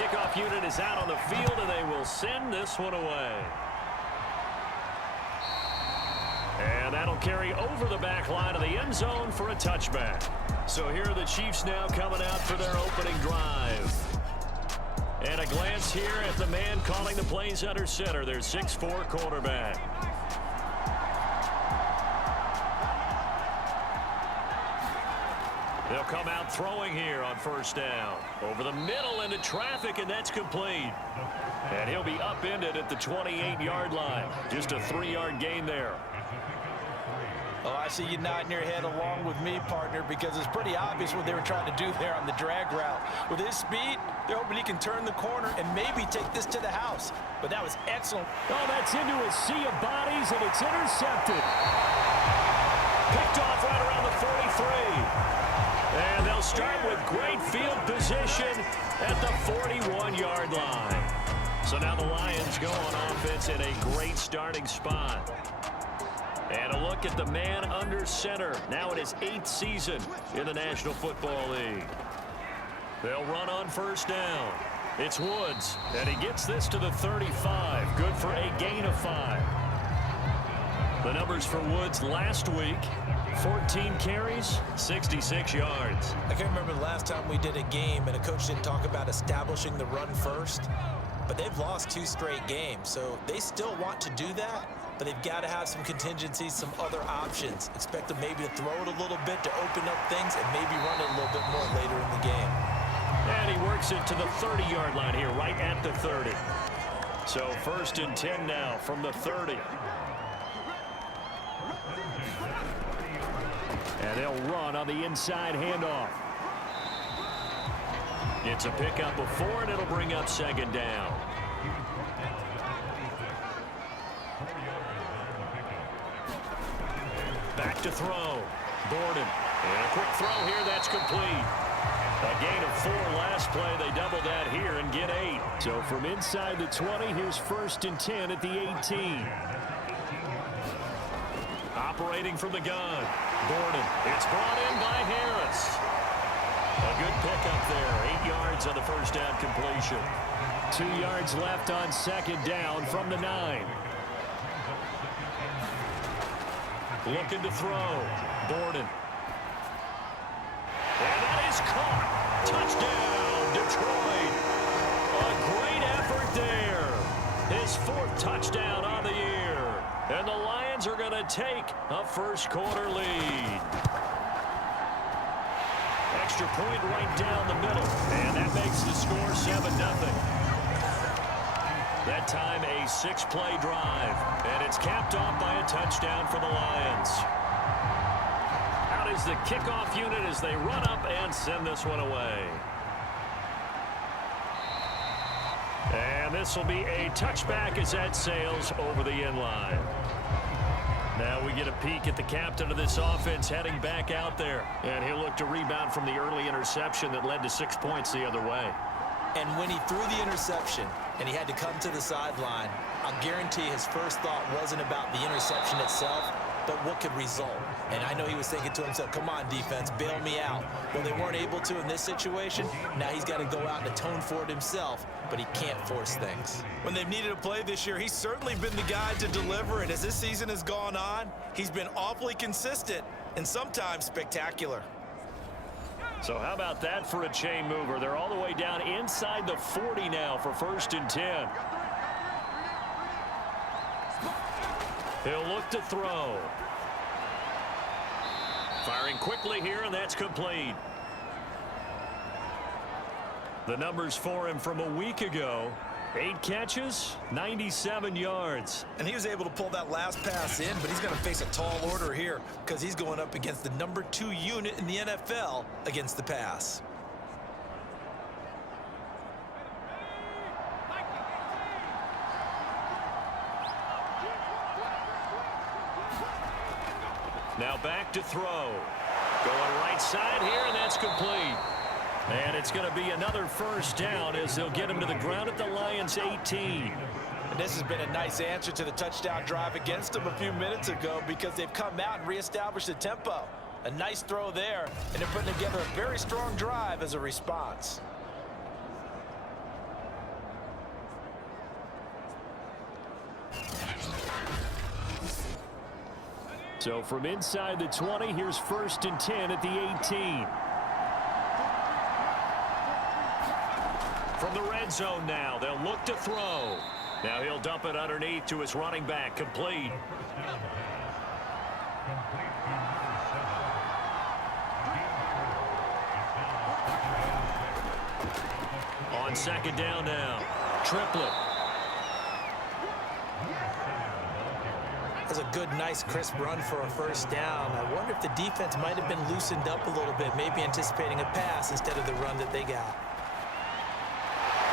kickoff unit is out on the field, and they will send this one away. And that'll carry over the back line of the end zone for a touchback. So here are the Chiefs now coming out for their opening drive. And a glance here at the man calling the plays under center, their 6'4" quarterback. They'll come out throwing here on first down. Over the middle into traffic, and that's complete. And he'll be upended at the 28-yard line. Just a 3-yard gain there. Oh, I see you nodding your head along with me, partner, because it's pretty obvious what they were trying to do there on the drag route. With his speed, they're hoping he can turn the corner and maybe take this to the house. But that was excellent. Oh, that's into a sea of bodies, and it's intercepted. Picked off right around the 43. And they'll start with great field position at the 41-yard line. So now the Lions go on offense in a great starting spot. And a look at the man under center, now in his 8th season in the National Football League. They'll run on first down. It's Woods, and he gets this to the 35. Good for a gain of 5. The numbers for Woods last week: 14 carries, 66 yards. I can't remember the last time we did a game and a coach didn't talk about establishing the run first. But they've lost 2 straight games, so they still want to do that. But they've got to have some contingencies, some other options. Expect them maybe to throw it a little bit to open up things and maybe run it a little bit more later in the game. And he works it to the 30-yard line here, right at the 30. So 1st and 10 now from the 30. And they'll run on the inside handoff. It's a pickup of 4, and it'll bring up 2nd down. Back to throw. Gordon. And a quick throw here. That's complete. A gain of 4 last play. They double that here and get 8. So from inside the 20, here's 1st and 10 at the 18. Operating from the gun. Gordon. It's brought in by Harris. A good pickup there. 8 yards on the first down completion. 2 yards left on 2nd down from the 9. Looking to throw. Gordon. And that is caught. Touchdown, Detroit. A great effort there. His 4th touchdown on the year. And the Lions are going to take a first-quarter lead. Extra point right down the middle. And that makes the score 7-0. That time a 6-play drive. And it's capped off by a touchdown for the Lions. Out is the kickoff unit as they run up and send this one away. And this will be a touchback as that sails over the end line. Now we get a peek at the captain of this offense heading back out there. And he'll look to rebound from the early interception that led to 6 points the other way. And when he threw the interception and he had to come to the sideline, I'll guarantee his first thought wasn't about the interception itself, but what could result. And I know he was thinking to himself, come on, defense, bail me out. Well, they weren't able to in this situation. Now he's got to go out and atone for it himself, but he can't force things. When they've needed a play this year, he's certainly been the guy to deliver. And as this season has gone on, he's been awfully consistent and sometimes spectacular. So how about that for a chain mover? They're all the way down inside the 40 now for 1st and 10. He'll look to throw. Firing quickly here, and that's complete. The numbers for him from a week ago: 8 catches, 97 yards. And he was able to pull that last pass in, but he's going to face a tall order here because he's going up against the number 2 unit in the NFL against the pass. Now back to throw. Going right side here, and that's complete. And it's going to be another first down as they'll get him to the ground at the Lions' 18. And this has been a nice answer to the touchdown drive against them a few minutes ago because they've come out and reestablished the tempo. A nice throw there, and they're putting together a very strong drive as a response. So from inside the 20, here's 1st and 10 at the 18. From the red zone now, they'll look to throw. Now he'll dump it underneath to his running back, complete. On 2nd down now, triplet. That's a good, nice, crisp run for a 1st down. I wonder if the defense might have been loosened up a little bit, maybe anticipating a pass instead of the run that they got.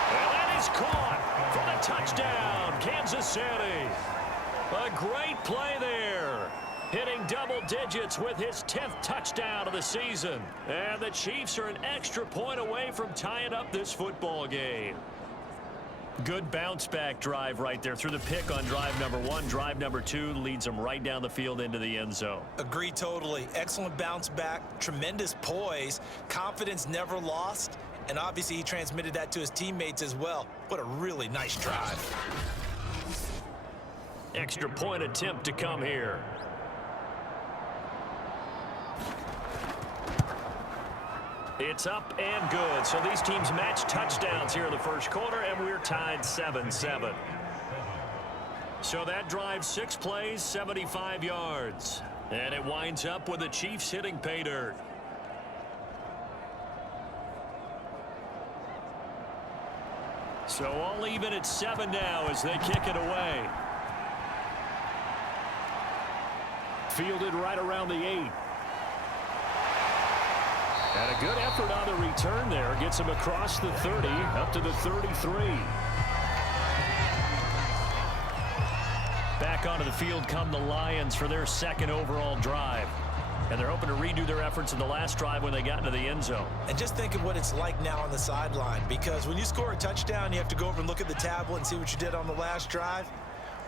And that is caught for the touchdown, Kansas City. A great play there. Hitting double digits with his 10th touchdown of the season. And the Chiefs are an extra point away from tying up this football game. Good bounce-back drive right there through the pick on drive number 1. Drive number 2 leads them right down the field into the end zone. Agree totally. Excellent bounce back, tremendous poise, confidence never lost, and obviously he transmitted that to his teammates as well. What a really nice drive. Extra point attempt to come here. It's up and good. So these teams match touchdowns here in the 1st quarter, and we're tied 7-7. So that drive, 6 plays, 75 yards. And it winds up with the Chiefs hitting pay dirt. So all even at 7 now as they kick it away. Fielded right around the 8. And a good effort on the return there. Gets him across the 30, up to the 33. Back onto the field come the Lions for their 2nd overall drive. And they're hoping to redo their efforts in the last drive when they got into the end zone. And just think of what it's like now on the sideline, because when you score a touchdown, you have to go over and look at the tablet and see what you did on the last drive.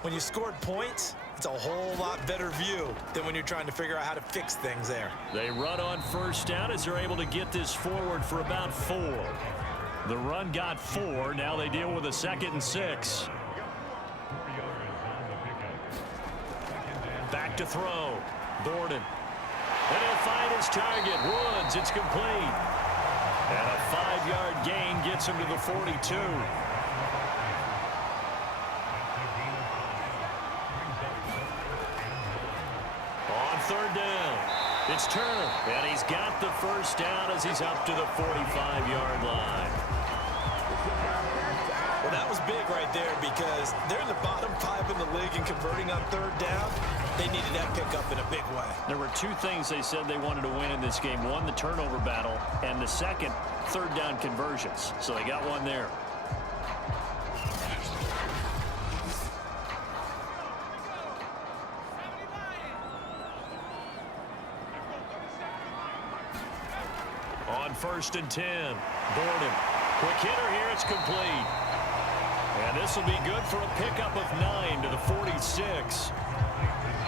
When you scored points, it's a whole lot better view than when you're trying to figure out how to fix things there. They run on 1st down as they're able to get this forward for about 4. The run got 4. Now they deal with a 2nd and 6. Back to throw. Borden. And he'll find his target. Woods. It's complete. And a 5-yard gain gets him to the 42. On 3rd down, it's Turner, and he's got the 1st down as he's up to the 45-yard line. Well, that was big right there because they're in the bottom 5 in the league and converting on 3rd down. They needed that pickup in a big way. There were 2 things they said they wanted to win in this game. 1, the turnover battle, and the 2nd, 3rd down conversions. So they got one there. On 1st and 10, Borden. Quick hitter here, it's complete. And this will be good for a pickup of 9 to the 46.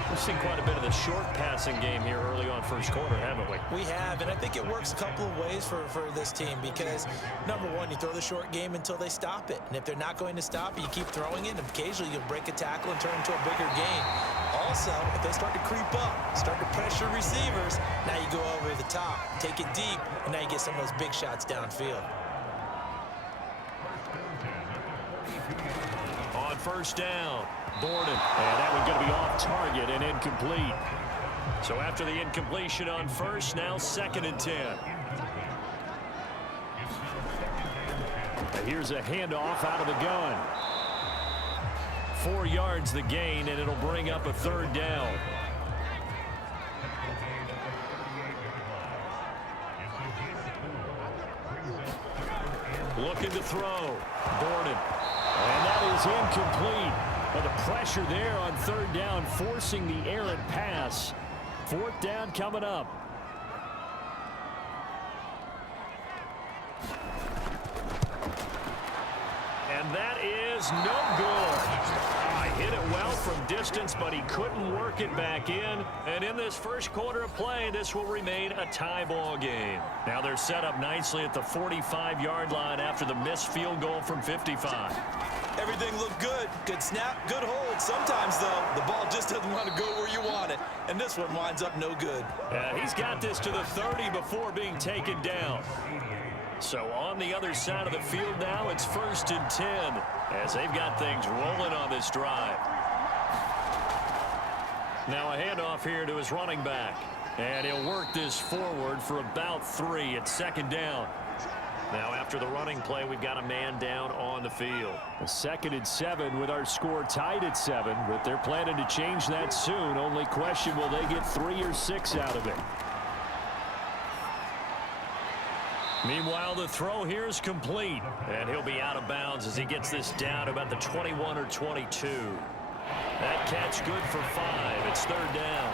We've seen quite a bit of the short passing game here early on 1st quarter, haven't we? We have, and I think it works a couple of ways for this team because, number 1, you throw the short game until they stop it. And if they're not going to stop it, you keep throwing it, and occasionally you'll break a tackle and turn into a bigger gain. Also, if they start to creep up, start to pressure receivers, now you go over the top, take it deep, and now you get some of those big shots downfield. On 1st down, Borden. And that one's going to be off target and incomplete. So after the incompletion on 1st, now 2nd and 10. And here's a handoff out of the gun. 4 yards the gain, and it'll bring up a 3rd down. Looking to throw. Borden. And that is incomplete. But the pressure there on 3rd down, forcing the errant pass. 4th down coming up. And that is no good. Hit it well from distance, but he couldn't work it back in. And in this 1st quarter of play, this will remain a tie ball game. Now they're set up nicely at the 45-yard line after the missed field goal from 55. Everything looked good. Good snap, good hold. Sometimes, though, the ball just doesn't want to go where you want it. And this one winds up no good. He's got this to the 30 before being taken down. So on the other side of the field now, it's 1st and 10 as they've got things rolling on this drive. Now a handoff here to his running back. And he'll work this forward for about 3 at 2nd down. Now after the running play, we've got a man down on the field. 2nd and 7 with our score tied at 7, but they're planning to change that soon. Only question, will they get 3 or 6 out of it? Meanwhile, the throw here is complete, and he'll be out of bounds as he gets this down about the 21 or 22. That catch good for 5. It's 3rd down.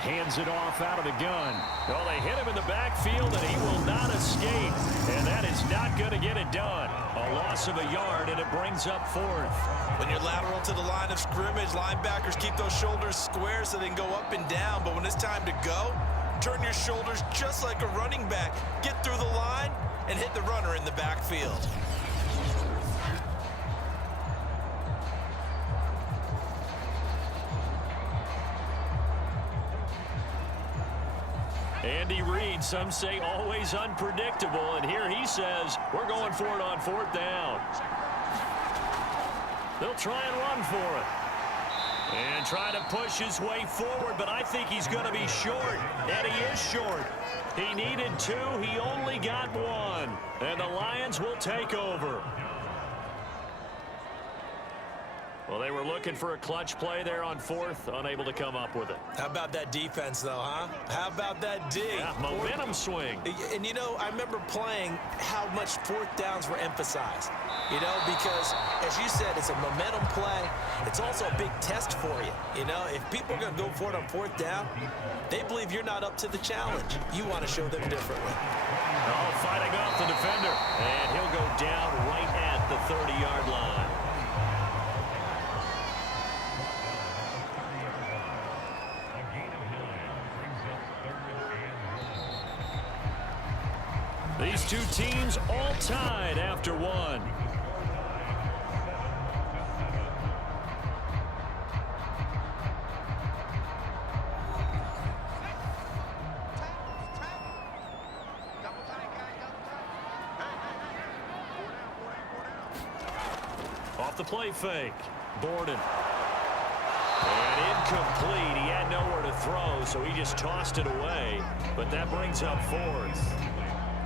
Hands it off out of the gun. Well, they hit him in the backfield, and he will not escape. And that is not going to get it done. A loss of a yard, and it brings up 4th. When you're lateral to the line of scrimmage, linebackers keep those shoulders square so they can go up and down. But when it's time to go, turn your shoulders just like a running back. Get through the line and hit the runner in the backfield. Andy Reid, some say always unpredictable, and here he says we're going for it on 4th down. They'll try and run for it. And try to push his way forward, but I think he's going to be short, and he is short. He needed 2, he only got 1, and the Lions will take over. Well, they were looking for a clutch play there on 4th, unable to come up with it. How about that defense, though, huh? How about that D? Yeah, momentum swing. And, you know, I remember playing how much 4th downs were emphasized, you know, because, as you said, it's a momentum play. It's also a big test for you. You know, if people are going to go for it on 4th down, they believe you're not up to the challenge. You want to show them differently. Oh, fighting off the defender. And he'll go down right at the 30-yard line. These two teams all tied after 1. Off the play fake. Borden. And incomplete. He had nowhere to throw, so he just tossed it away. But that brings up 4th.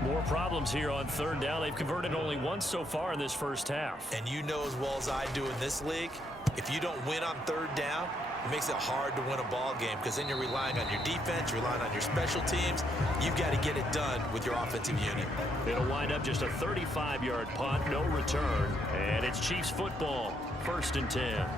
More problems here on 3rd down. They've converted only once so far in this first half. And you know as well as I do in this league, if you don't win on 3rd down, it makes it hard to win a ball game because then you're relying on your defense, you're relying on your special teams. You've got to get it done with your offensive unit. It'll wind up just a 35-yard punt, no return, and it's Chiefs football, 1st and 10.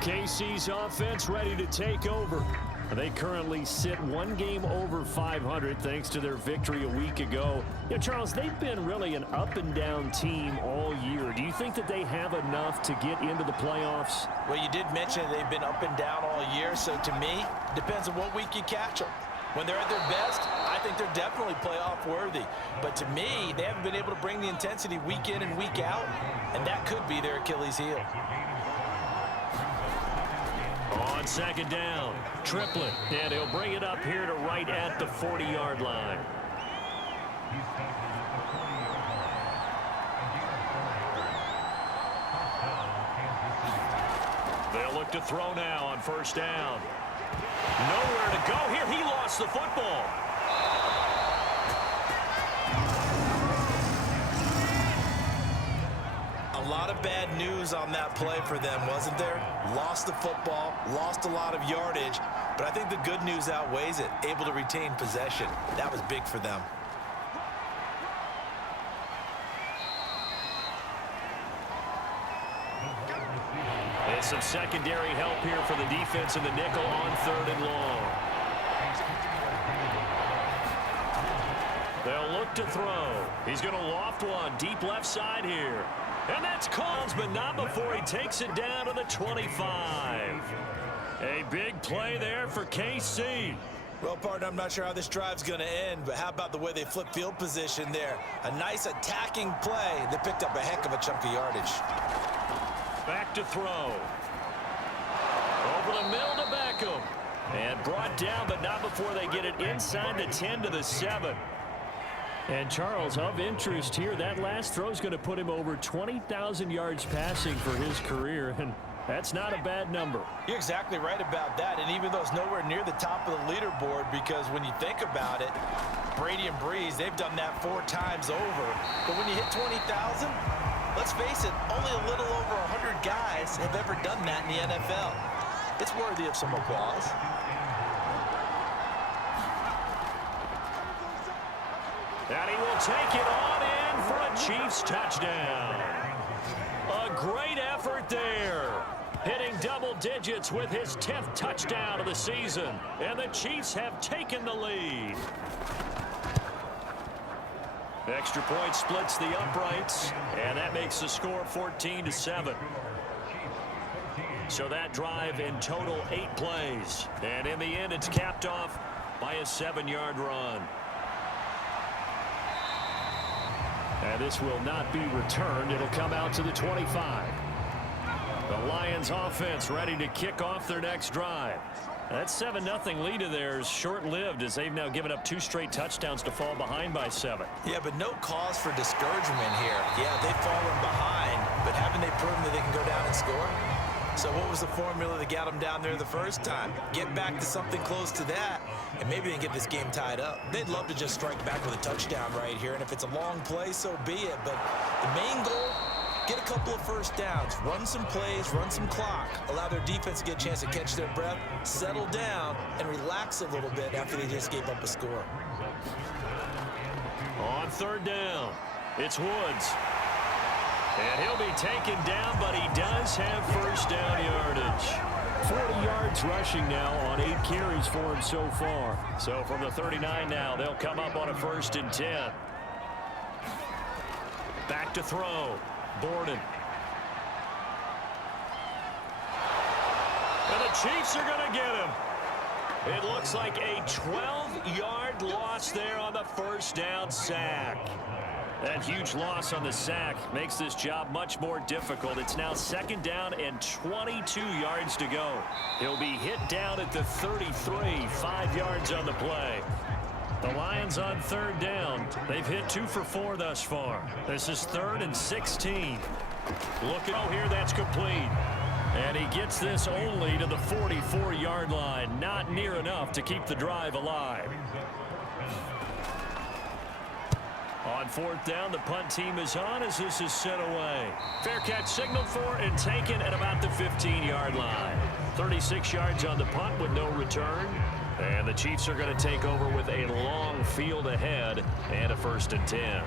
KC's offense ready to take over. They currently sit 1 game over 500 thanks to their victory a week ago. You know, Charles, they've been really an up-and-down team all year. Do you think that they have enough to get into the playoffs? Well, you did mention they've been up and down all year, so to me, it depends on what week you catch them. When they're at their best, I think they're definitely playoff worthy. But to me, they haven't been able to bring the intensity week in and week out, and that could be their Achilles heel. On 2nd down, Triplett, and he'll bring it up here to right at the 40-yard line. They'll look to throw now on 1st down. Nowhere to go here. He lost the football. A lot of bad news on that play for them, wasn't there? Lost the football, lost a lot of yardage, but I think the good news outweighs it. Able to retain possession. That was big for them. And some secondary help here for the defense in the nickel on 3rd and long. They'll look to throw. He's going to loft one deep left side here. And that's Collins, but not before he takes it down to the 25. A big play there for KC. Well, partner, I'm not sure how this drive's going to end, but how about the way they flip field position there? A nice attacking play. They picked up a heck of a chunk of yardage. Back to throw. Over the middle to Beckham. And brought down, but not before they get it inside the 10 to the 7. And Charles, of interest here, that last throw is going to put him over 20,000 yards passing for his career, and that's not a bad number. You're exactly right about that, and even though it's nowhere near the top of the leaderboard, because when you think about it, Brady and Breeze, they've done that 4 times over. But when you hit 20,000, let's face it, only a little over 100 guys have ever done that in the NFL. It's worthy of some applause. And he will take it on in for a Chiefs touchdown. A great effort there. Hitting double digits with his 10th touchdown of the season. And the Chiefs have taken the lead. Extra point splits the uprights. And that makes the score 14 to 7. So that drive in total 8 plays. And in the end, it's capped off by a 7-yard run. And this will not be returned. It'll come out to the 25. The Lions offense ready to kick off their next drive. That 7-0 lead of theirs short-lived as they've now given up 2 straight touchdowns to fall behind by 7. Yeah, but no cause for discouragement here. Yeah, they've fallen behind, but haven't they proven that they can go down and score? So what was the formula that got them down there the first time? Get back to something close to that, and maybe they can get this game tied up. They'd love to just strike back with a touchdown right here, and if it's a long play, so be it. But the main goal, get a couple of first downs, run some plays, run some clock, allow their defense to get a chance to catch their breath, settle down, and relax a little bit after they just gave up a score. On 3rd down, it's Woods. And he'll be taken down, but he does have first down yardage. 40 yards rushing now on 8 carries for him so far. So from the 39 now, they'll come up on a 1st and 10. Back to throw. Borden. And the Chiefs are going to get him. It looks like a 12-yard loss there on the first down sack. That huge loss on the sack makes this job much more difficult. It's now 2nd down and 22 yards to go. He'll be hit down at the 33, 5 yards on the play. The Lions on 3rd down. They've hit 2 for 4 thus far. This is 3rd and 16. Look at here, that's complete. And he gets this only to the 44-yard line. Not near enough to keep the drive alive. On 4th down, the punt team is on as this is sent away. Fair catch signaled for and taken at about the 15-yard line. 36 yards on the punt with no return. And the Chiefs are going to take over with a long field ahead and a 1st and 10.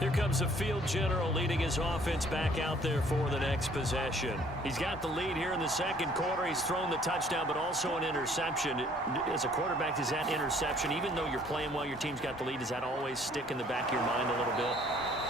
Here comes the field general leading his offense back out there for the next possession. He's got the lead here in the 2nd quarter. He's thrown the touchdown, but also an interception. As a quarterback, does that interception, even though you're playing well, your team's got the lead, does that always stick in the back of your mind a little bit?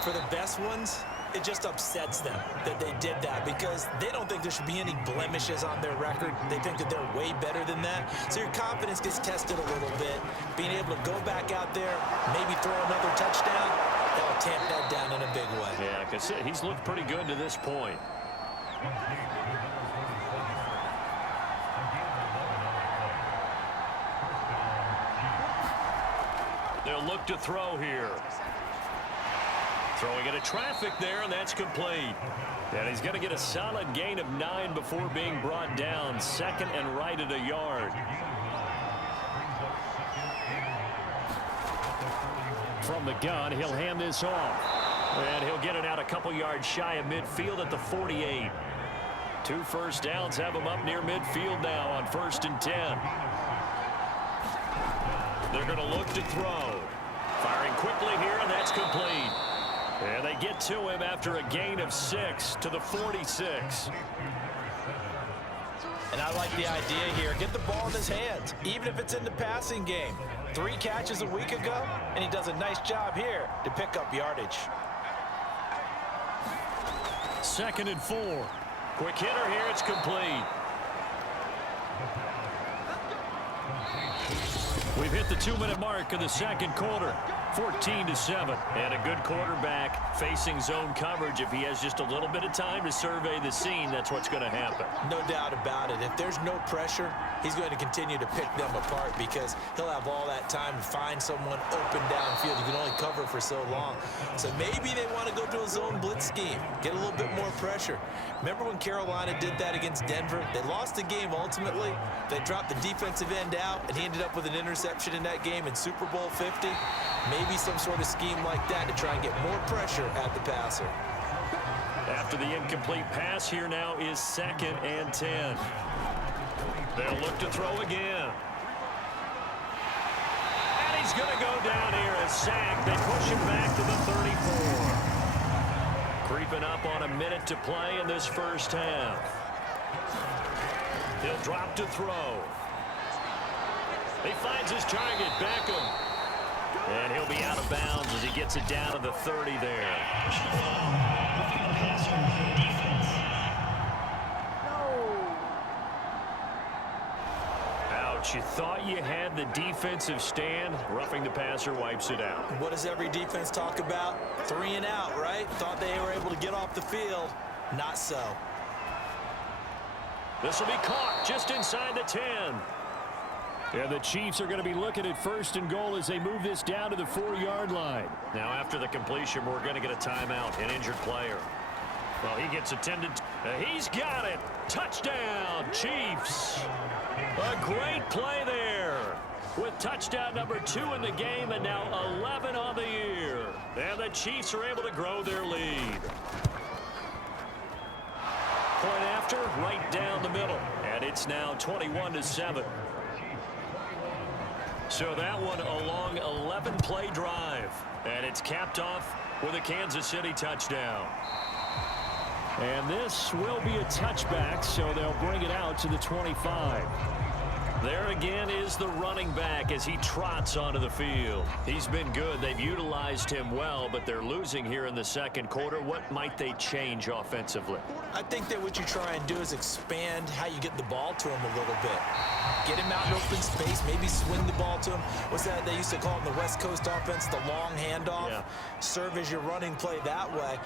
For the best ones, it just upsets them that they did that because they don't think there should be any blemishes on their record. They think that they're way better than that. So your confidence gets tested a little bit. Being able to go back out there, maybe throw another touchdown, that'll tamp that down in a big way. Yeah, because he's looked pretty good to this point. They'll look to throw here. Throwing into traffic there, and that's complete. And he's going to get a solid gain of 9 before being brought down. 2nd and right at a yard. From the gun, he'll hand this off. And he'll get it out a couple yards shy of midfield at the 48. 2 first downs have him up near midfield now on 1st and 10. They're going to look to throw. Firing quickly here, and that's complete. And they get to him after a gain of 6 to the 46. And I like the idea here. Get the ball in his hands, even if it's in the passing game. 3 catches a week ago, and he does a nice job here to pick up yardage. 2nd and 4. Quick hitter here. It's complete. We've hit the 2-minute mark of the second quarter. 14-7. And a good quarterback facing zone coverage. If he has just a little bit of time to survey the scene, that's what's going to happen. No doubt about it. If there's no pressure, he's going to continue to pick them apart because he'll have all that time to find someone open downfield. You can only cover for so long. So maybe they want to go to a zone blitz scheme, get a little bit more pressure. Remember when Carolina did that against Denver? They lost the game ultimately. They dropped the defensive end out, and he ended up with an interception in that game in Super Bowl 50. Maybe some sort of scheme like that to try and get more pressure at the passer. After the incomplete pass, here now is 2nd and 10. They'll look to throw again. And he's going to go down here as sacked. They push him back to the 34. Creeping up on a minute to play in this first half. He'll drop to throw. He finds his target, Beckham. And he'll be out of bounds as he gets it down to the 30 there. Ouch, you thought you had the defensive stand. Roughing the passer wipes it out. What does every defense talk about? 3 and out, right? Thought they were able to get off the field. Not so. This will be caught just inside the 10. And the Chiefs are going to be looking at 1st and goal as they move this down to the 4-yard line. Now, after the completion, we're going to get a timeout, an injured player. Well, he gets attended to. He's got it. Touchdown, Chiefs. A great play there with touchdown number 2 in the game and now 11 on the year. And the Chiefs are able to grow their lead. Point after, right down the middle. And it's now 21-7. So that one a long 11-play drive. And it's capped off with a Kansas City touchdown. And this will be a touchback, so they'll bring it out to the 25. There again is the running back as he trots onto the field. He's been good. They've utilized him well, but they're losing here in the second quarter. What might they change offensively? I think that what you try and do is expand how you get the ball to him a little bit. Get him out in open space, maybe swing the ball to him. What's that they used to call in the West Coast offense, the long handoff? Yeah. Serve as your running play that way,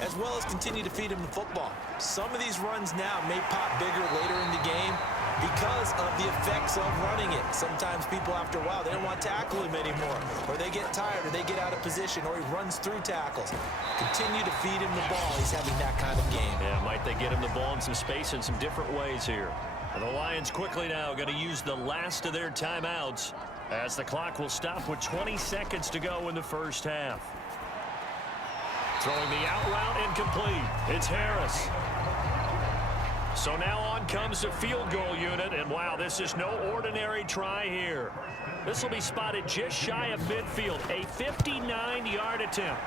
as well as continue to feed him the football. Some of these runs now may pop bigger later in the game because of the effects of running it. Sometimes people, after a while, they don't want to tackle him anymore, or they get tired, or they get out of position, or he runs through tackles. Continue to feed him the ball. He's having that kind of game. Yeah, might they get him the ball in some space in some different ways here. And the Lions quickly now going to use the last of their timeouts as the clock will stop with 20 seconds to go in the first half. Throwing the out route incomplete. It's Harris. So now on comes the field goal unit, and wow, this is no ordinary try here. This will be spotted just shy of midfield, a 59-yard attempt.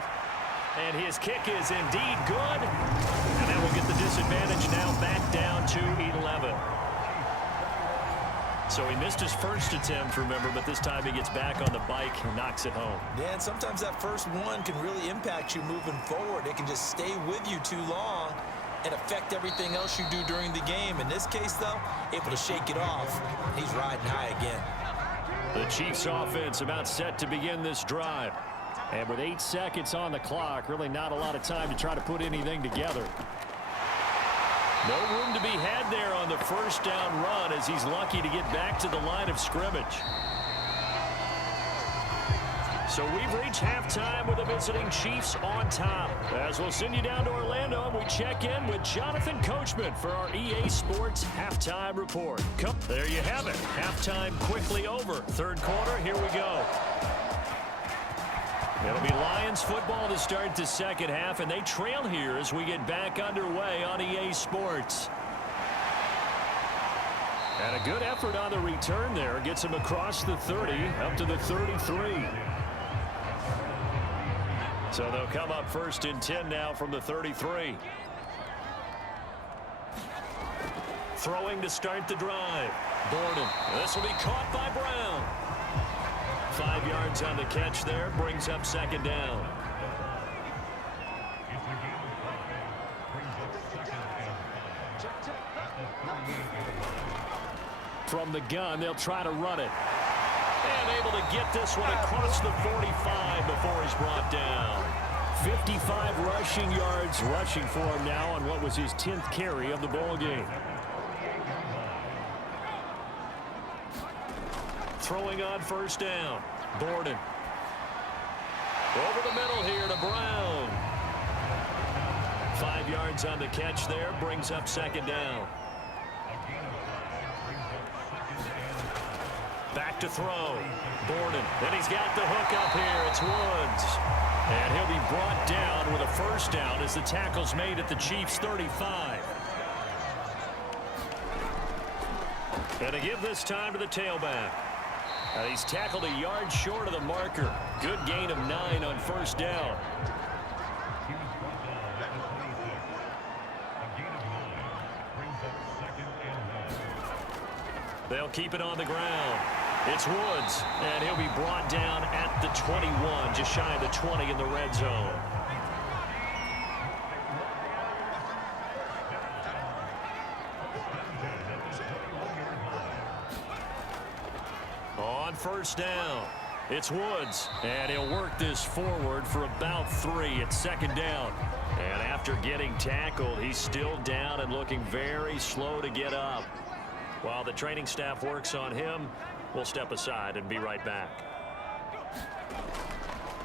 And his kick is indeed good, and that will get the disadvantage now back down to 11. So he missed his first attempt, remember, but this time he gets back on the bike and knocks it home. Yeah, and sometimes that first one can really impact you moving forward. It can just stay with you too long and affect everything else you do during the game. In this case, though, able to shake it off. He's riding high again. The Chiefs offense about set to begin this drive. And with 8 seconds on the clock, really not a lot of time to try to put anything together. No room to be had there on the first down run as he's lucky to get back to the line of scrimmage. So we've reached halftime with the visiting Chiefs on top. As we'll send you down to Orlando and we check in with Jonathan Coachman for our EA Sports Halftime Report. There you have it. Halftime quickly over. Third quarter, here we go. It'll be Lions football to start the second half, and they trail here as we get back underway on EA Sports. And a good effort on the return there. Gets him across the 30, up to the 33. So they'll come up 1st and 10 now from the 33. Throwing to start the drive. Gordon. This will be caught by Brown. 5 yards on the catch there, brings up second down. From the gun, they'll try to run it. And able to get this one across the 45 before he's brought down. 55 rushing yards rushing for him now on what was his 10th carry of the ball game. Throwing on first down. Borden. Over the middle here to Brown. 5 yards on the catch there. Brings up second down. Back to throw. Borden. And he's got the hook up here. It's Woods. And he'll be brought down with a first down as the tackle's made at the Chiefs' 35. And to give this time to the tailback. And he's tackled a yard short of the marker. Good gain of 9 on first down. They'll keep it on the ground. It's Woods, and he'll be brought down at the 21, just shy of the 20 in the red zone. On first down, it's Woods, and he'll work this forward for about 3 at second down. And after getting tackled, he's still down and looking very slow to get up. While the training staff works on him, we'll step aside and be right back.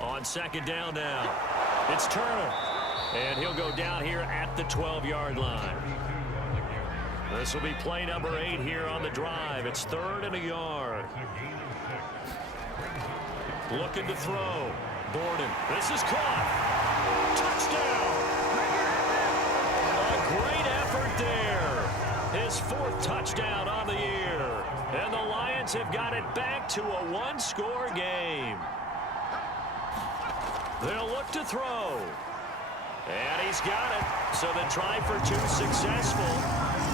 On second down now, it's Turner. And he'll go down here at the 12-yard line. This will be play number 8 here on the drive. It's 3rd and a yard. Looking to throw. Borden. This is caught. Touchdown. A great effort there. His 4th touchdown on the year. And the Lions have got it back to a 1-score game. They'll look to throw. And he's got it. So the try for 2 successful.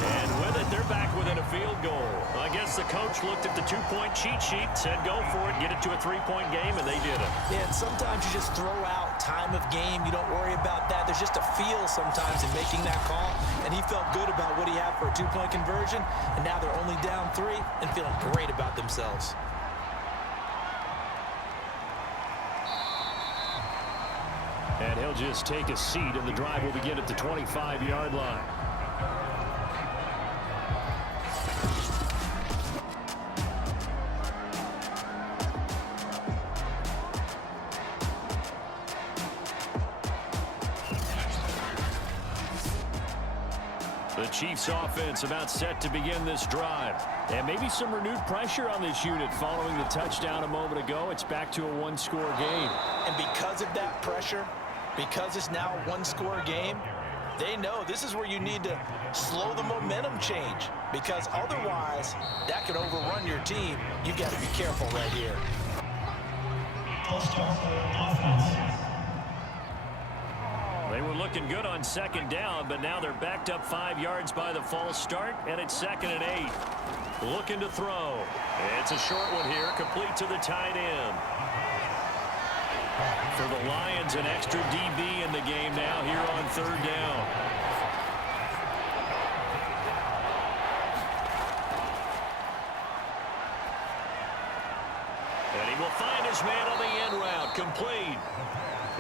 And with it, they're back within a field goal. I guess the coach looked at the 2-point cheat sheet, said go for it, get it to a 3-point game, and they did it. Yeah, and sometimes you just throw out time of game. You don't worry about that. There's just a feel sometimes in making that call, and he felt good about what he had for a 2-point conversion, and now they're only down 3 and feeling great about themselves. And he'll just take a seat, and the drive will begin at the 25-yard line. The Chiefs offense about set to begin this drive. And maybe some renewed pressure on this unit following the touchdown a moment ago. It's back to a 1-score game. And because of that pressure, because it's now a 1-score game, they know this is where you need to slow the momentum change. Because otherwise, that could overrun your team. You've got to be careful right here. They were looking good on second down, but now they're backed up 5 yards by the false start, and it's 2nd and 8. Looking to throw. It's a short one here, complete to the tight end. For the Lions, an extra DB in the game now here on 3rd down. And he will find his man on the end route, complete.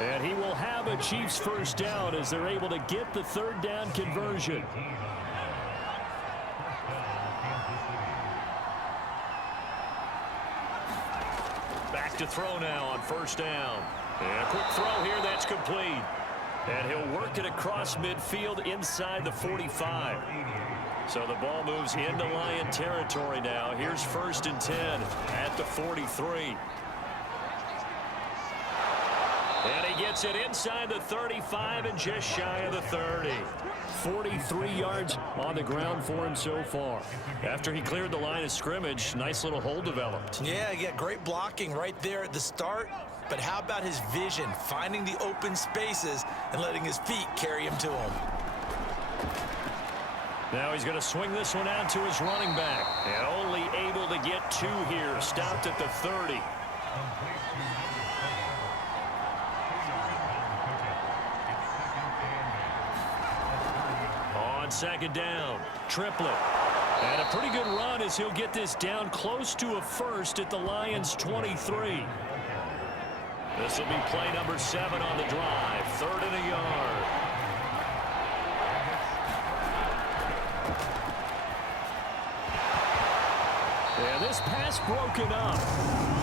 And he will have a Chiefs first down as they're able to get the 3rd down conversion. Back to throw now on first down. And a quick throw here that's complete. And he'll work it across midfield inside the 45. So the ball moves into Lion territory now. Here's 1st and 10 at the 43. And he gets it inside the 35 and just shy of the 30. 43 yards on the ground for him so far. After he cleared the line of scrimmage, nice little hole developed. Yeah, great blocking right there at the start. But how about his vision, finding the open spaces and letting his feet carry him to him. Now he's going to swing this one out to his running back. And only able to get 2 here. Stopped at the 30. On second down, Triplett. And a pretty good run as he'll get this down close to a first at the Lions' 23. This will be play number 7 on the drive. 3rd and a yard. And this pass broken up.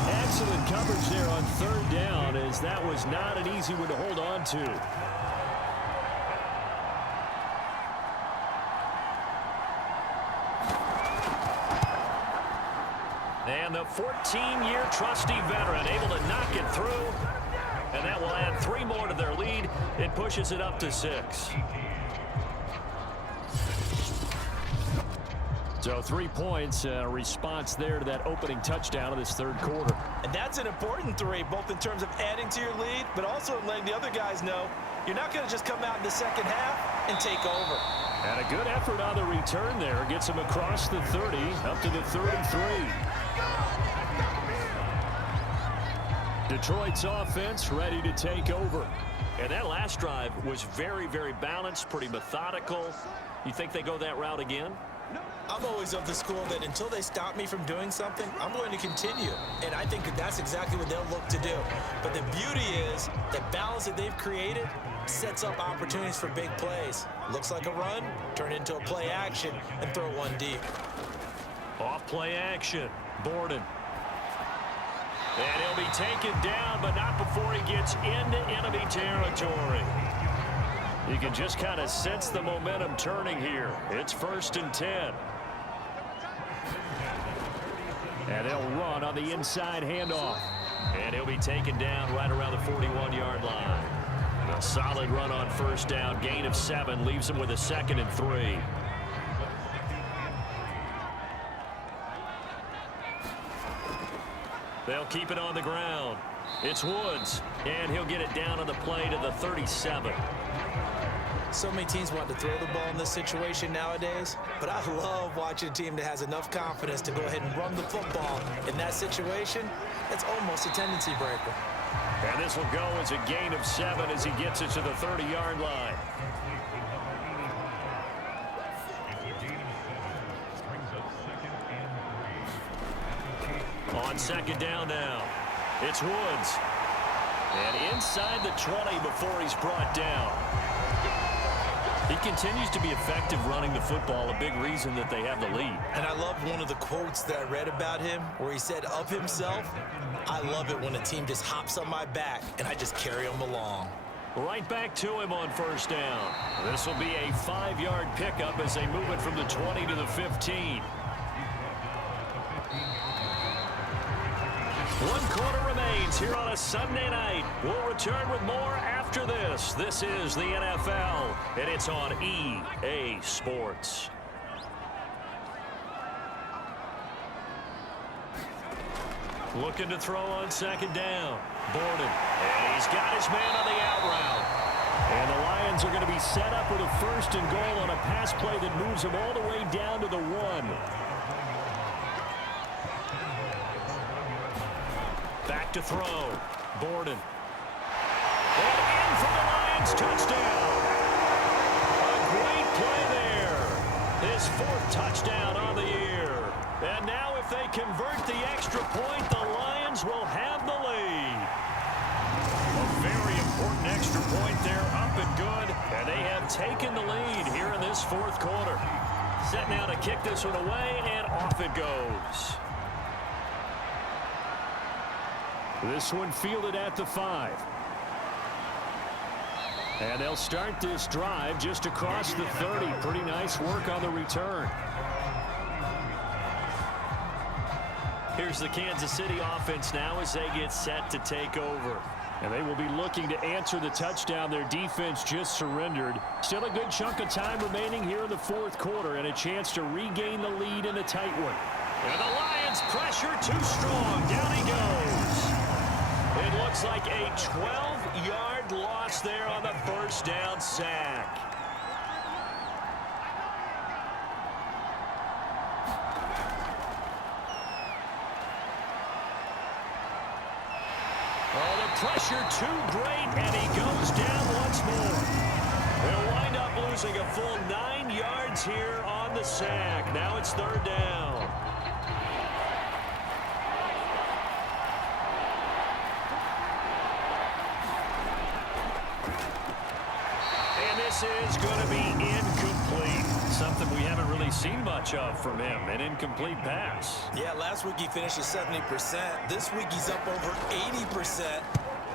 Excellent coverage there on 3rd down, as that was not an easy one to hold on to. And the 14-year trusty veteran able to knock it through. And that will add 3 more to their lead. It pushes it up to 6. So 3 points, response there to that opening touchdown of this 3rd quarter. And that's an important 3, both in terms of adding to your lead, but also letting the other guys know you're not going to just come out in the second half and take over. And a good effort on the return there. Gets him across the 30, up to the 33. Detroit's offense ready to take over. And that last drive was very, very balanced, pretty methodical. You think they go that route again? I'm always of the school that until they stop me from doing something, I'm going to continue. And I think that's exactly what they'll look to do. But the beauty is the balance that they've created sets up opportunities for big plays. Looks like a run, turn it into a play action, and throw one deep. Off play action. Borden. And he'll be taken down, but not before he gets into enemy territory. You can just kind of sense the momentum turning here. It's 1st and 10. And they'll run on the inside handoff. And he'll be taken down right around the 41-yard line. A solid run on 1st down. Gain of 7 leaves him with a 2nd and 3. They'll keep it on the ground. It's Woods. And he'll get it down on the play to the 37. So many teams want to throw the ball in this situation nowadays, but I love watching a team that has enough confidence to go ahead and run the football. In that situation, that's almost a tendency breaker. And this will go as a gain of 7 as he gets it to the 30-yard line. On 2nd down now, it's Woods. And inside the 20 before he's brought down. He continues to be effective running the football, a big reason that they have the lead. And I love one of the quotes that I read about him where he said of himself, I love it when a team just hops on my back and I just carry them along. Right back to him on 1st down. This will be a 5-yard pickup as they move it from the 20 to the 15. 1 quarter remains here on a Sunday night. We'll return with more after this. This is the NFL, and it's on EA Sports. Looking to throw on 2nd down. Borden. And he's got his man on the out route. And the Lions are going to be set up with a 1st and goal on a pass play that moves them all the way down to the 1. Back to throw. Borden. And in for the Lions touchdown. A great play there. His 4th touchdown on the year. And now if they convert the extra point, the Lions will have the lead. A very important extra point there, up and good. And they have taken the lead here in this 4th quarter. Set now to kick this one away, and off it goes. This one fielded at the 5. And they'll start this drive just across the 30. Pretty nice work on the return. Here's the Kansas City offense now as they get set to take over. And they will be looking to answer the touchdown their defense just surrendered. Still a good chunk of time remaining here in the 4th quarter and a chance to regain the lead in a tight one. And the Lions pressure too strong. Down he goes. It looks like a 12-yard loss there on the 1st down sack. Oh, the pressure too great, and he goes down once more. They'll wind up losing a full 9 yards here on the sack. Now it's third down. And this is going to be incomplete. Something we haven't really seen much of from him. An incomplete pass. Yeah, last week he finished at 70%. This week he's up over 80%.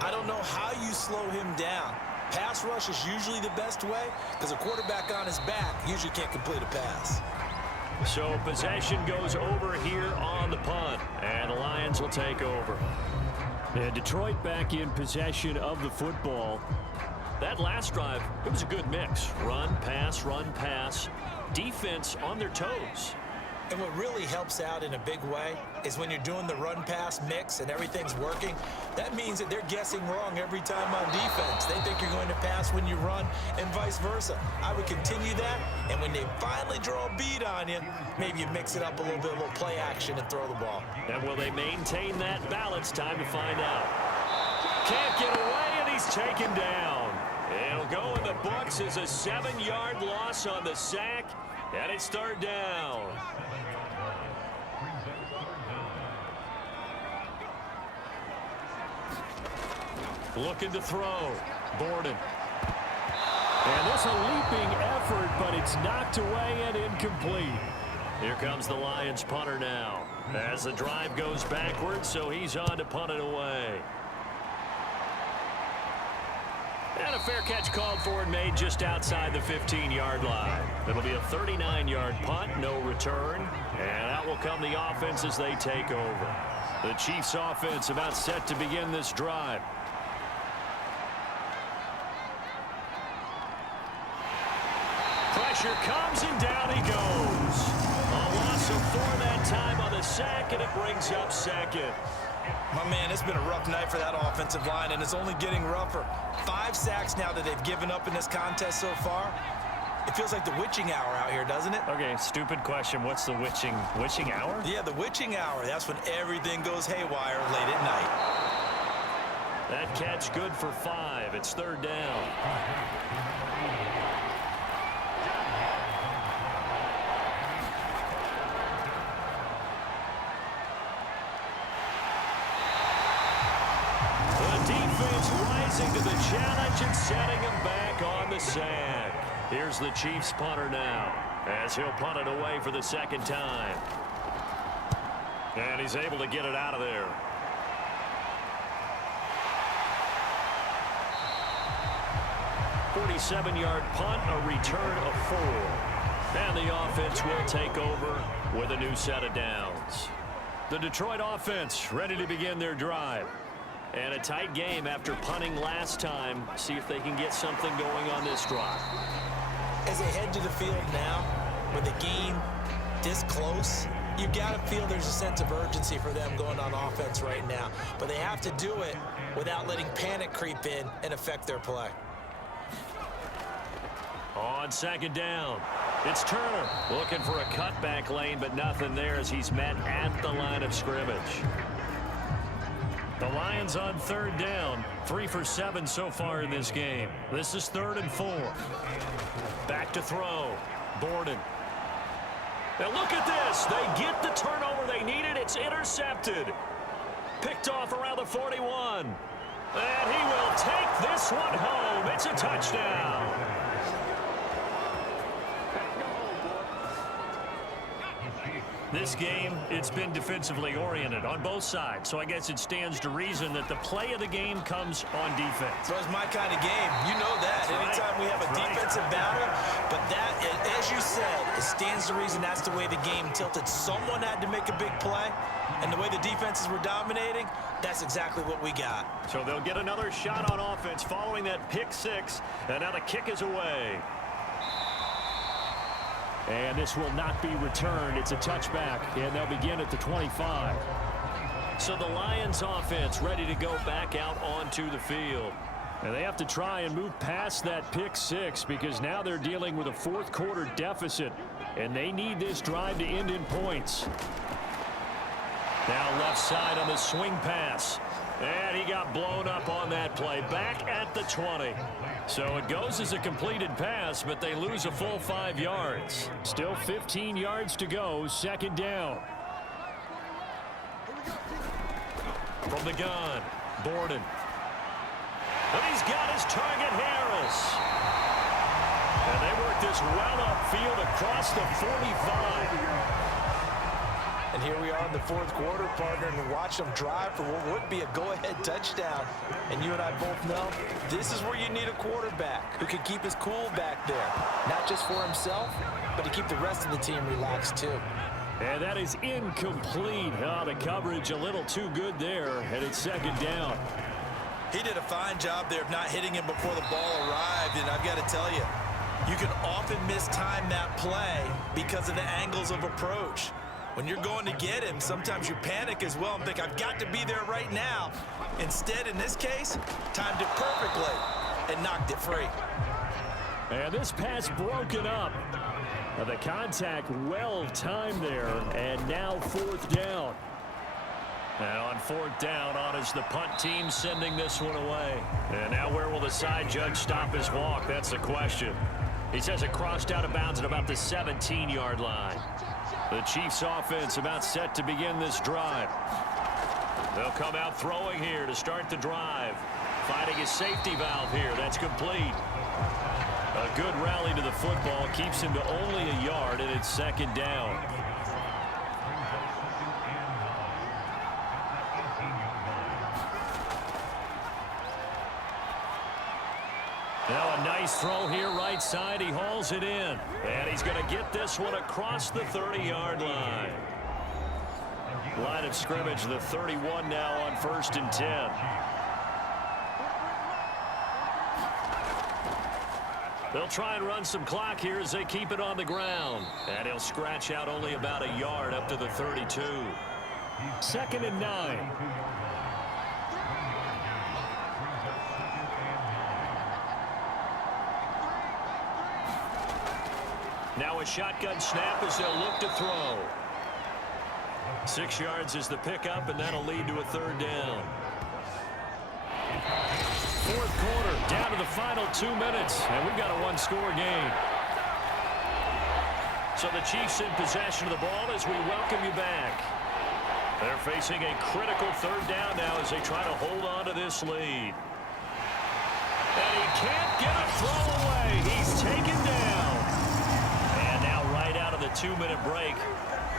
I don't know how you slow him down. Pass rush is usually the best way because a quarterback on his back usually can't complete a pass. So possession goes over here on the punt, and the Lions will take over. And Detroit back in possession of the football. That last drive, it was a good mix. Run, pass, defense on their toes. And what really helps out in a big way is when you're doing the run-pass mix and everything's working, that means that they're guessing wrong every time on defense. They think you're going to pass when you run and vice versa. I would continue that, and when they finally draw a bead on you, maybe you mix it up a little bit, a little play action and throw the ball. And will they maintain that balance? Time to find out. Can't get away, and he's taken down. It'll go in the books as a 7-yard loss on the sack, and it's third down. Looking to throw. Borden. And this a leaping effort, but it's knocked away and incomplete. Here comes the Lions punter now. As the drive goes backwards, so he's on to punt it away. And a fair catch called for and made just outside the 15-yard line. It'll be a 39-yard punt, no return. And out will come the offense as they take over. The Chiefs offense about set to begin this drive. Pressure comes and down he goes. A loss of 4 that time on the sack, and it brings up second. My man, it's been a rough night for that offensive line, and it's only getting rougher. 5 sacks now that they've given up in this contest so far. It feels like the witching hour out here, doesn't it? Okay, stupid question. What's the witching hour? Yeah, the witching hour. That's when everything goes haywire late at night. That catch good for 5. It's third down. Rising to the challenge and setting him back on the sack. Here's the Chiefs punter now as he'll punt it away for the second time. And he's able to get it out of there. "47-yard punt, a return of 4. And the offense will take over with a new set of downs. The Detroit offense ready to begin their drive. And a tight game after punting last time. See if they can get something going on this drive. As they head to the field now, with the game this close, you've got to feel there's a sense of urgency for them going on offense right now. But they have to do it without letting panic creep in and affect their play. On second down, it's Turner looking for a cutback lane, but nothing there as he's met at the line of scrimmage. The Lions on third down, 3 for 7 so far in this game. This is 3rd and 4. Back to throw. Borden. Now look at this. They get the turnover they needed. It's intercepted. Picked off around the 41. And he will take this one home. It's a touchdown. This game, it's been defensively oriented on both sides, so I guess it stands to reason that the play of the game comes on defense. So it's my kind of game. You know that. Anytime we have a defensive battle, but that, as you said, it stands to reason that's the way the game tilted. Someone had to make a big play, and the way the defenses were dominating, that's exactly what we got. So they'll get another shot on offense following that pick 6, and now the kick is away. And this will not be returned. It's a touchback, and they'll begin at the 25. So the Lions offense ready to go back out onto the field. And they have to try and move past that pick 6 because now they're dealing with a 4th quarter deficit, and they need this drive to end in points. Now left side on the swing pass. And he got blown up on that play. Back at the 20. So it goes as a completed pass, but they lose a full 5 yards. Still 15 yards to go. Second down. From the gun, Borden. And he's got his target, Harris. And they work this well upfield across the 45. And here we are in the fourth quarter, partner, and watch them drive for what would be a go-ahead touchdown. And you and I both know this is where you need a quarterback who can keep his cool back there. Not just for himself, but to keep the rest of the team relaxed too. And that is incomplete. Oh, the coverage a little too good there, and it's second down. He did a fine job there of not hitting him before the ball arrived, and I've got to tell you, you can often mistime that play because of the angles of approach. When you're going to get him, sometimes you panic as well and think, I've got to be there right now. Instead, in this case, timed it perfectly and knocked it free. And this pass broken up. The contact well timed there, and now fourth down. And on fourth down, on is the punt team sending this one away. And now where will the side judge stop his walk? That's the question. He says it crossed out of bounds at about the 17-yard line. The Chiefs offense about set to begin this drive. They'll come out throwing here to start the drive. Finding his safety valve here. That's complete. A good rally to the football keeps him to only a yard, and it's second down. Now a nice throw here right side. He hauls it in. And he's going to get this one across the 30-yard line. Line of scrimmage, the 31 now on 1st and 10. They'll try and run some clock here as they keep it on the ground. And he'll scratch out only about a yard up to the 32. 2nd and 9. Now a shotgun snap as they'll look to throw. 6 yards is the pickup, and that'll lead to a third down. Fourth quarter, down to the final 2 minutes, and we've got a one-score game. So the Chiefs in possession of the ball as we welcome you back. They're facing a critical third down now as they try to hold on to this lead. And he can't get a throw away. He's taken down. And now right out of the 2-minute break,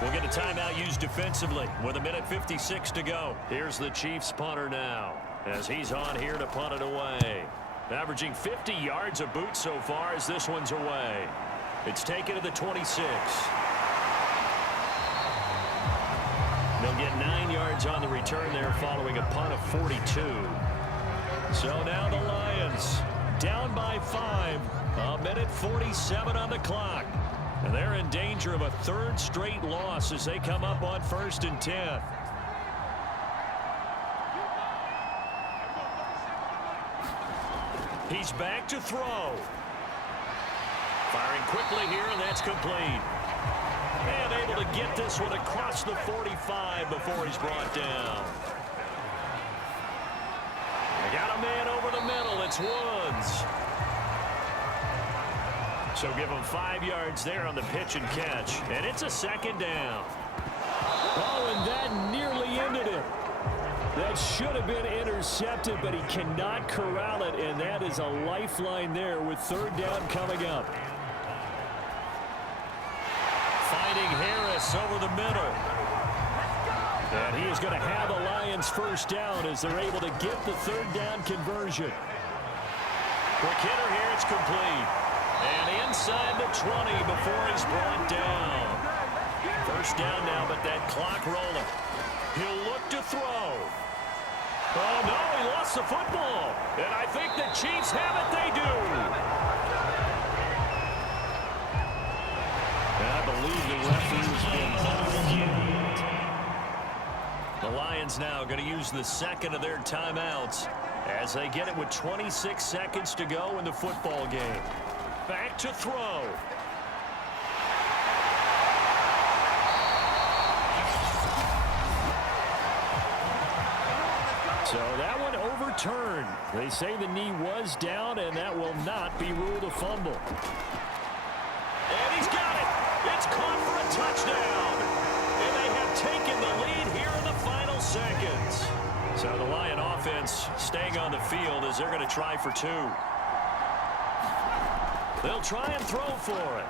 we'll get a timeout used defensively with 1:56 to go. Here's the Chiefs punter now as he's on here to punt it away. Averaging 50 yards a boot so far as this one's away. It's taken to the 26. They'll get 9 yards on the return there following a punt of 42. So now the Lions down by 5. 1:47 on the clock. And they're in danger of a third straight loss as they come up on 1st and 10. He's back to throw. Firing quickly here, and that's complete. And able to get this one across the 45 before he's brought down. They got a man over the middle. It's Woods. So give him 5 yards there on the pitch and catch. And it's a second down. Oh, and that nearly ended it. That should have been intercepted, but he cannot corral it, and that is a lifeline there with third down coming up. Finding Harris over the middle. And he is going to have the Lions first down as they're able to get the third down conversion. Quick hitter here, it's complete. And inside the 20 before he's brought down. First down now, but that clock rolling. He'll look to throw. Oh, no, he lost the football. And I think the Chiefs have it. They do. And I believe the referee's been called. The Lions now going to use the second of their timeouts as they get it with 26 seconds to go in the football game. Back to throw. So return. They say the knee was down, and that will not be ruled a fumble. And he's got it. It's caught for a touchdown. And they have taken the lead here in the final seconds. So the Lion offense staying on the field as they're going to try for two. They'll try and throw for it.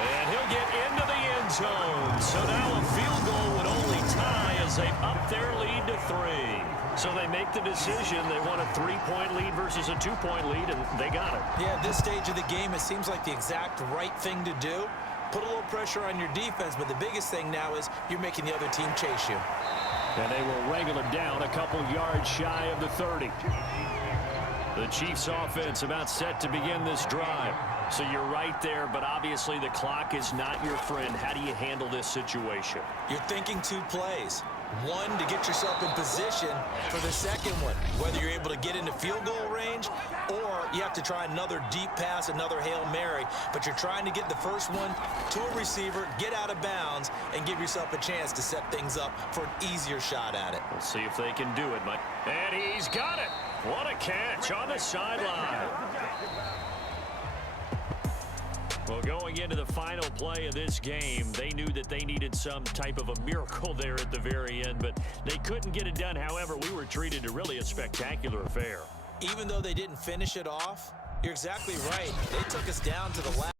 And he'll get into the end zone. So now a field goal would only tie as they've upped their lead to 3. So they make the decision. They want a 3-point lead versus a 2-point lead, and they got it. Yeah, at this stage of the game, it seems like the exact right thing to do. Put a little pressure on your defense, but the biggest thing now is you're making the other team chase you. And they will wrangle him down a couple yards shy of the 30. The Chiefs offense about set to begin this drive. So you're right there, but obviously the clock is not your friend. How do you handle this situation? You're thinking 2 plays. One, to get yourself in position for the second one, whether you're able to get into field goal range or you have to try another deep pass, another Hail Mary, but you're trying to get the first one to a receiver, get out of bounds, and give yourself a chance to set things up for an easier shot at it. We'll see if they can do it, Mike. And he's got it. What a catch on the sideline. Well, going into the final play of this game, they knew that they needed some type of a miracle there at the very end, but they couldn't get it done. However, we were treated to really a spectacular affair. Even though they didn't finish it off, you're exactly right. They took us down to the last.